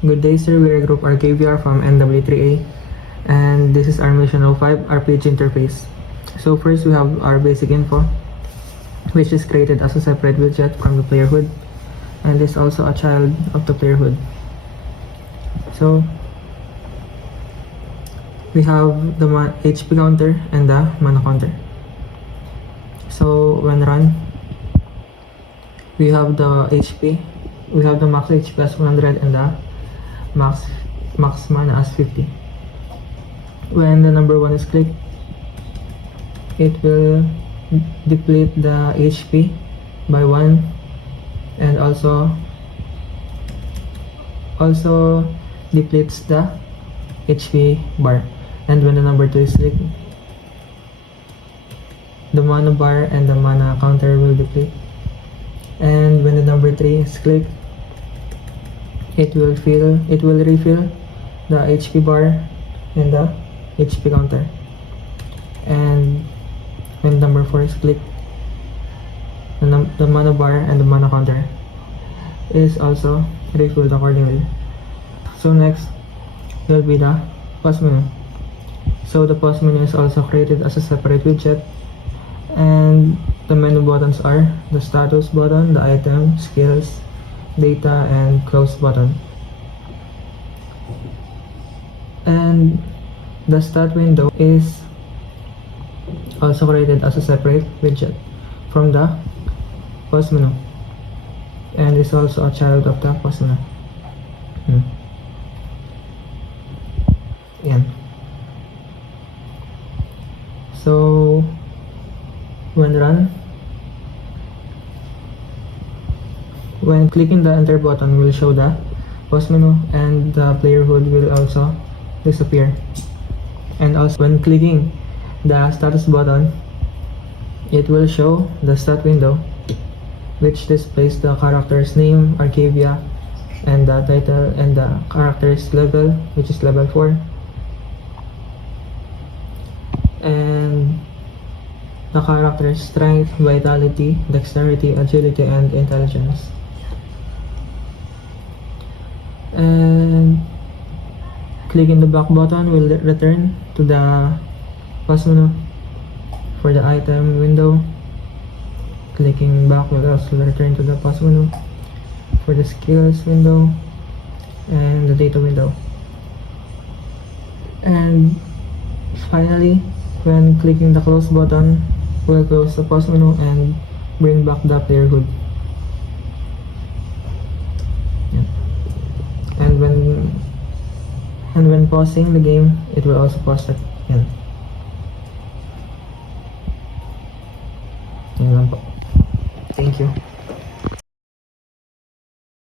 Good day, sir. We're Group RKVR from NW3A, and this is our Mission 05 RPG interface. So first, we have our basic info, which is created as a separate widget from the player HUD, and is also a child of the player HUD. So we have the HP counter and the mana counter. So when run, we have the HP, we have the max HP as 100 and the max mana as 50. When the number 1 is clicked, it will deplete the HP by 1 and also depletes the HP bar. And when the number 2 is clicked, the mana bar and the mana counter will deplete. And when the number 3 is clicked, it will refill the HP bar and the HP counter. And when number 4 is clicked, the mana bar and the mana counter is also refilled accordingly. So next will be the pause menu. So the pause menu is also created as a separate widget, and the menu buttons are the status button, the item, skills, data, and close button. And the stat window is also created as a separate widget from the pause menu, and is also a child of the pause menu. Yan. So when clicking the enter button will show the pause menu, and the player HUD will also disappear. And also when clicking the status button, it will show the stat window, which displays the character's name, Arcavia, and the title and the character's level, which is level 4, and the character's strength, vitality, dexterity, agility, and intelligence. And clicking the back button will return to the pause menu for the item window. Clicking back will also return to the pause menu for the skills window and the data window. And finally, when clicking the close button, will close the pause menu and bring back the player HUD. Yeah. And when pausing the game, it will also pause it. Yan. Yan lang po. Thank you.